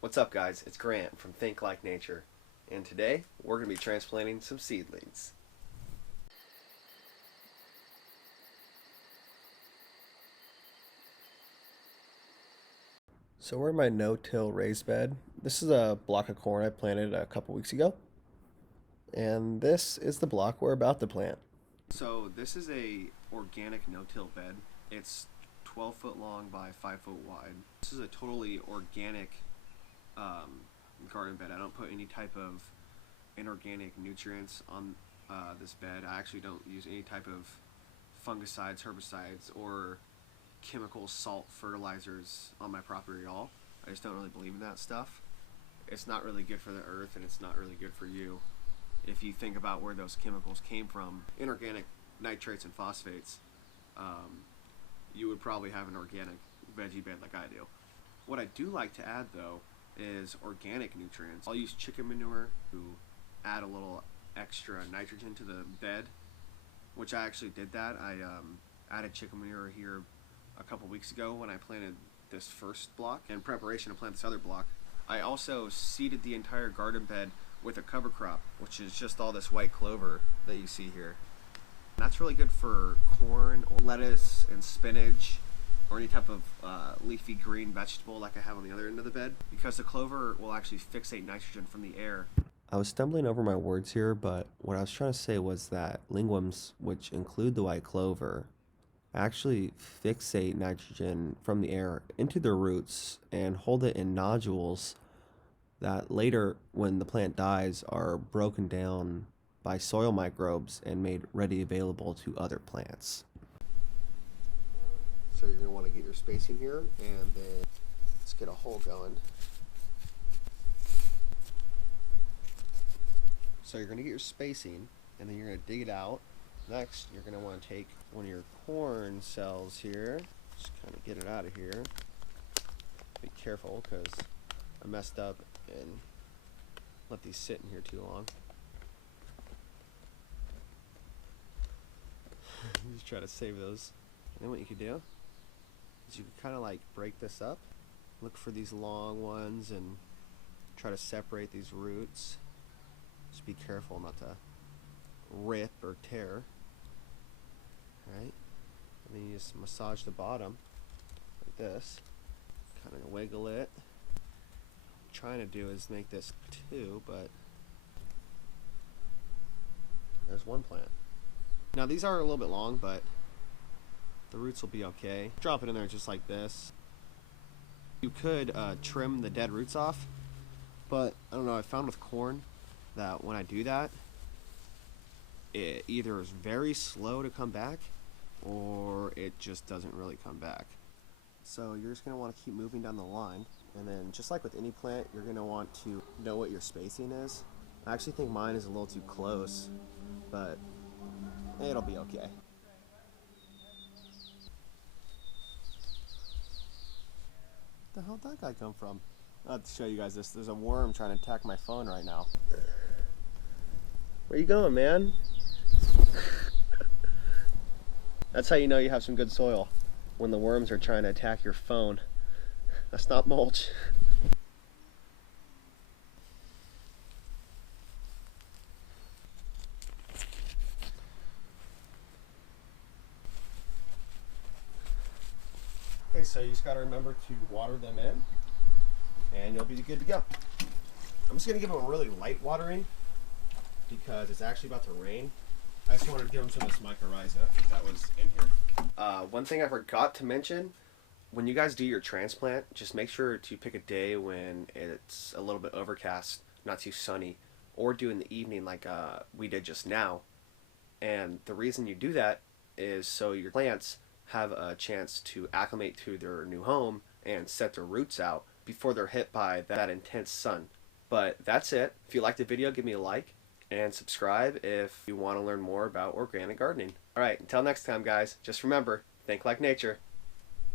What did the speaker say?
What's up, guys? It's Grant from Think Like Nature, and today we're going to be transplanting some seedlings. So we're in my no-till raised bed. This is a block of corn I planted a couple weeks ago, and this is the block we're about to plant. So this is a organic no-till bed. It's 12 foot long by 5 foot wide. This is a totally organic garden bed. I don't put any type of inorganic nutrients on this bed. I actually don't use any type of fungicides, herbicides, or chemical salt fertilizers on my property at all. I just don't really believe in that stuff. It's not really good for the earth, and it's not really good for you. If you think about where those chemicals came from, inorganic nitrates and phosphates, you would probably have an organic veggie bed like I do. What I do like to add, though, is organic nutrients. I'll use chicken manure to add a little extra nitrogen to the bed, which I actually did that. I added chicken manure here a couple weeks ago when I planted this first block in preparation to plant this other block. I also seeded the entire garden bed with a cover crop, which is just all this white clover that you see here. And that's really good for corn or lettuce and spinach, or any type of leafy green vegetable like I have on the other end of the bed, because the clover will actually fixate nitrogen from the air. I was stumbling over my words here, but what I was trying to say was that linguams, which include the white clover, actually fixate nitrogen from the air into their roots and hold it in nodules that later, when the plant dies, are broken down by soil microbes and made ready available to other plants. So you're going to want to get your spacing here, and then let's get a hole going. So you're going to get your spacing, and then you're going to dig it out. Next, you're going to want to take one of your corn cells here, just kind of get it out of here. Be careful, because I messed up and let these sit in here too long. Just try to save those. And then what you can do is you can kind of like break this up, look for these long ones, and try to separate these roots. Just be careful not to rip or tear. Right? And then you just massage the bottom like this, kind of wiggle it. What I'm trying to do is make this two, but there's one plant. Now these are a little bit long, but the roots will be okay. Drop it in there just like this. You could trim the dead roots off, but I don't know, I found with corn that when I do that, it either is very slow to come back or it just doesn't really come back. So you're just going to want to keep moving down the line, and then just like with any plant, you're going to want to know what your spacing is. I actually think mine is a little too close, but it'll be okay. Where the hell did that guy come from? I'll have to show you guys this. There's a worm trying to attack my phone right now. Where you going, man? That's how you know you have some good soil, when the worms are trying to attack your phone. That's not mulch. Okay, so you just got to remember to water them in, and you'll be good to go. I'm just going to give them a really light watering because it's actually about to rain. I just wanted to give them some of this mycorrhiza that was in here. One thing I forgot to mention, when you guys do your transplant, just make sure to pick a day when it's a little bit overcast, not too sunny, or do in the evening like we did just now. And the reason you do that is so your plants have a chance to acclimate to their new home and set their roots out before they're hit by that intense sun. But that's it. If you liked the video, give me a like and subscribe if you want to learn more about organic gardening. Alright, until next time, guys, just remember, think like nature.